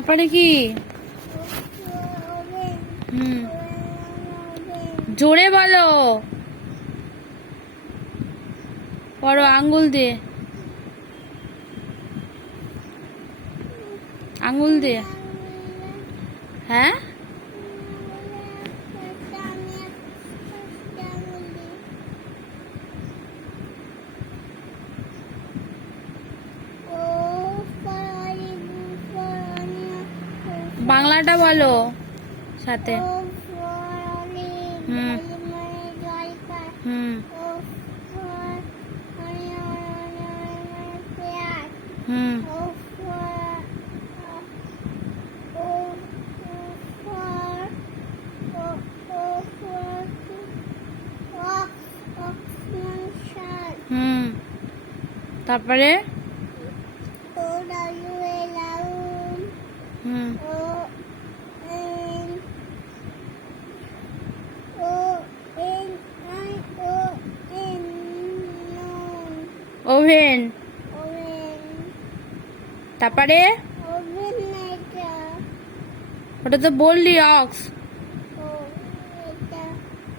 তারপরে কি? জোরে বলো, পড়ো আঙ্গুল দিয়ে, আঙ্গুল দিয়ে। হ্যাঁ, বাংলাটা বলো সাথে। হুম হুম হুম হুম তারপরে হুম ওভেন। তারপরে ওটা তো বললি অক্স।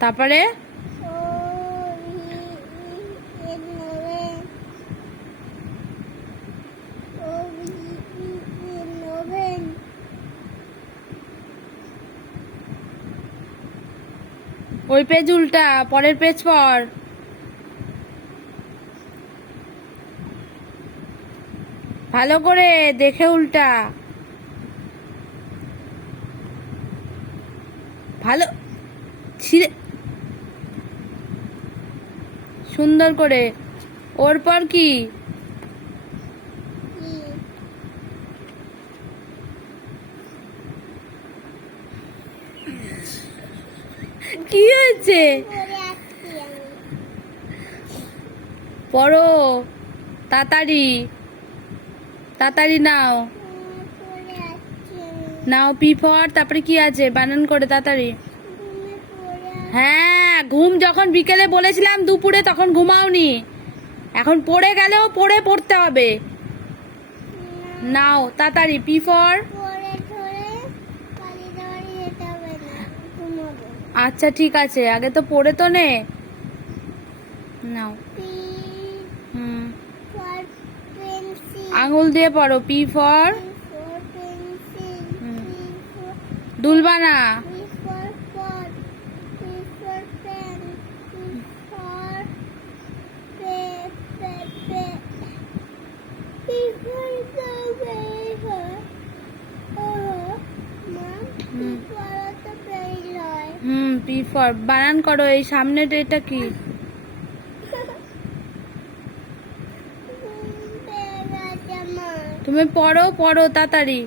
তারপরে ওই পেজ উল্টা, পরের পেজ পড়। ভালো করে দেখে উল্টা, ভালো ছিঁড়ে সুন্দর করে। ওর পর কি? কি হয়েছে? পড়ো তাড়াতাড়ি, তাড়াতাড়ি নাও, নাও পি ফর। তারপরে কি আছে? বানান করে তাড়াতাড়ি। হ্যাঁ, ঘুম যখন বিকেলে বলেছিলাম দুপুরে, তখন ঘুমাওনি। এখন পড়ে গেলেও পড়তে হবে। নাও তাড়াতাড়ি পি ফর। আচ্ছা ঠিক আছে, আগে তো পড়ে তো নে। নাও। হুম, আঙুল দিয়ে পড়ো। পি ফর দুলবানা। পি ফর বানান করো। এই সামনের এটা কি? তুমি পড়ো তাড়াতাড়ি,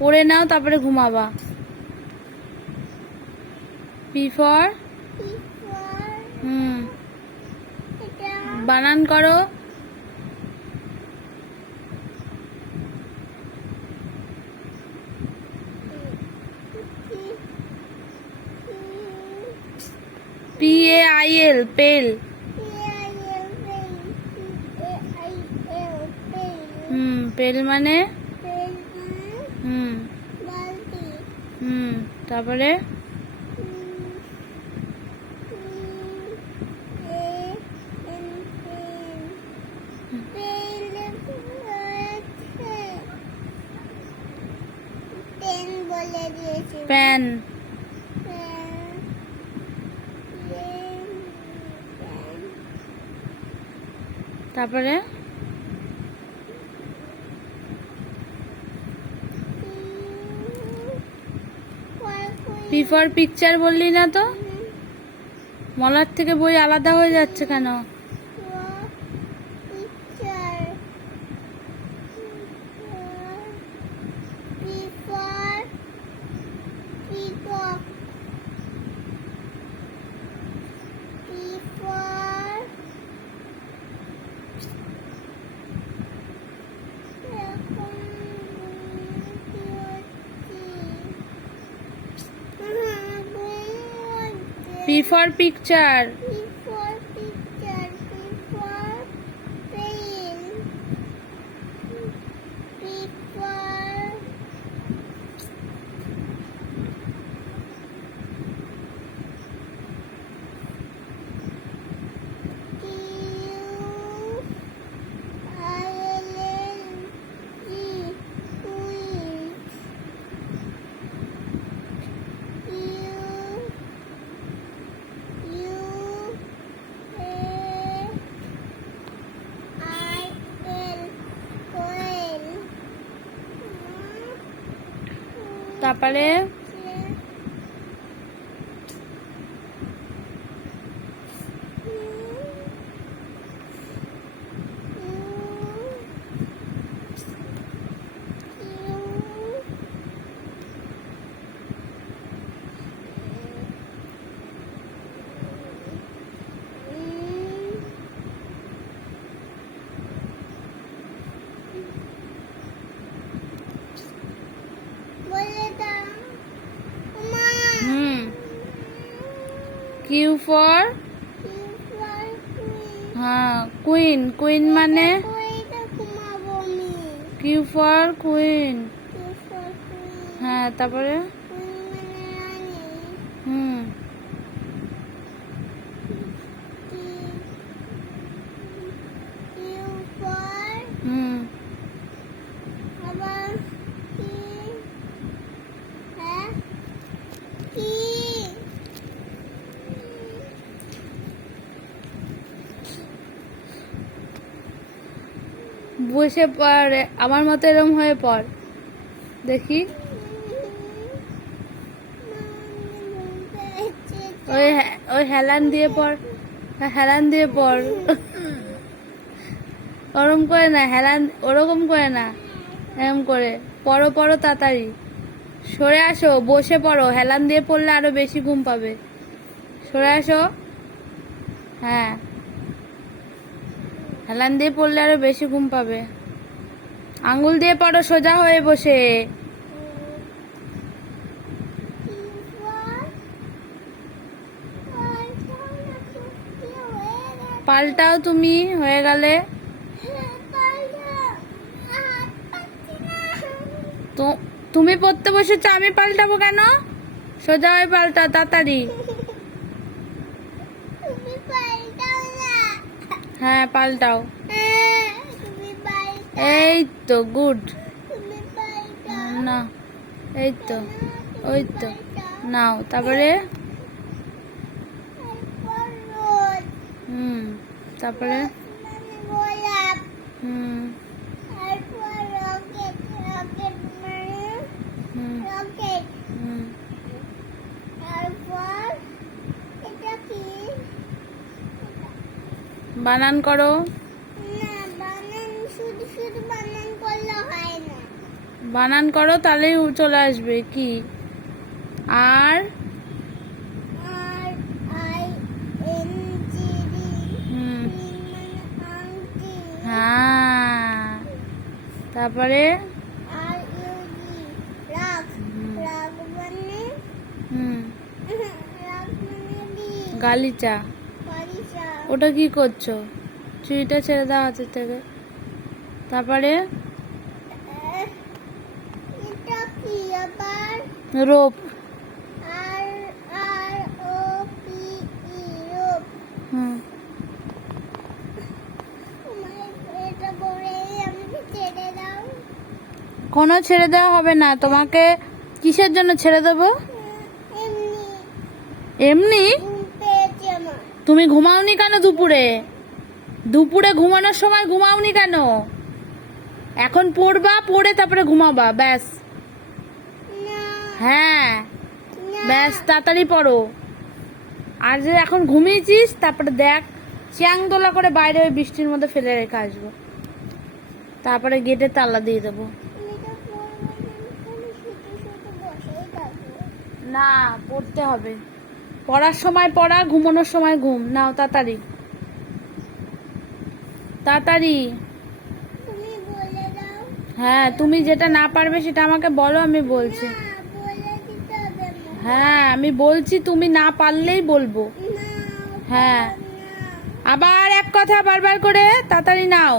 পড়ে নাও, তারপরে ঘুমাবা। পি ফর বানান করো। পি এ আই এল, পেল। পেল মানে? তারপরে প্যান। তারপরে পি ফর পিকচার বললি না তো? মলার থেকে বই আলাদা হয়ে যাচ্ছে কেন? P for picture. তারপরে কিউ ফর হ্যাঁ কুইন, কুইন মানে কিউ ফর কুইন। হ্যাঁ তারপরে হুম হুম বসে পড়, আমার মতো এরম হয়ে পড় দেখি। ওই ওই হেলান দিয়ে পড়, হেলান দিয়ে পড়। ওরম করে না, হেলান ওরকম করে না, এরম করে পড়ো পড়ো তাড়াতাড়ি। সরে আসো, বসে পড়ো, হেলান দিয়ে পড়লে আরো বেশি ঘুম পাবে। সরে আসো। হ্যাঁ হেলান দিয়ে পড়লে আরো বেশি ঘুম পাবে। আঙ্গুল দিয়ে পড়ো সোজা হয়ে বসে। পাল্টাও তুমি, হয়ে গেলে তো তুমি পড়তে বসেছো, আমি পাল্টাবো কেন? সোজা হয়ে পাল্টাও তাড়াতাড়ি। হ্যাঁ পাল্টাও। এই তো গুড। না এই তো, ওই তো নাও। তারপরে হুম তারপরে হুম হুম হুম বানান করো। বানান করো তাহলেই চলে আসবে। কি? আর হ্যাঁ তারপরে গালিচা। ওটা কি করছো? চুড়িটা ছেড়ে দাও হাতের থেকে। তারপরে রোপ। হুম কোনো ছেড়ে দেওয়া হবে না তোমাকে। কিসের জন্য ছেড়ে দেবো? এমনি? তুমি ঘুমাওনি কেন দুপুরে? দুপুরে ঘুমানোর সময় ঘুমাওনি কেন? এখন পড়বা, পড়ে তারপরে ঘুমাবা, ব্যাস। হ্যাঁ ব্যাস তাড়াতাড়ি পড়ো। আর যে এখন ঘুমিয়েছিস, তারপরে দেখ চ্যাং দোলা করে বাইরে ওই বৃষ্টির মধ্যে ফেলে রেখে আসবো, তারপরে গেটে তালা দিয়ে দেবো। না পড়তে হবে, পড়ার সময় পড়া, ঘুমানোর সময় ঘুম। নাও তাড়াতাড়ি তাড়াতাড়ি। হ্যাঁ তুমি যেটা না পারবে সেটা আমাকে বলো, আমি বলছি। হ্যাঁ আমি বলছি, তুমি না পারলেই বলবো। হ্যাঁ আবার এক কথা বারবার করে, তাড়াতাড়ি নাও।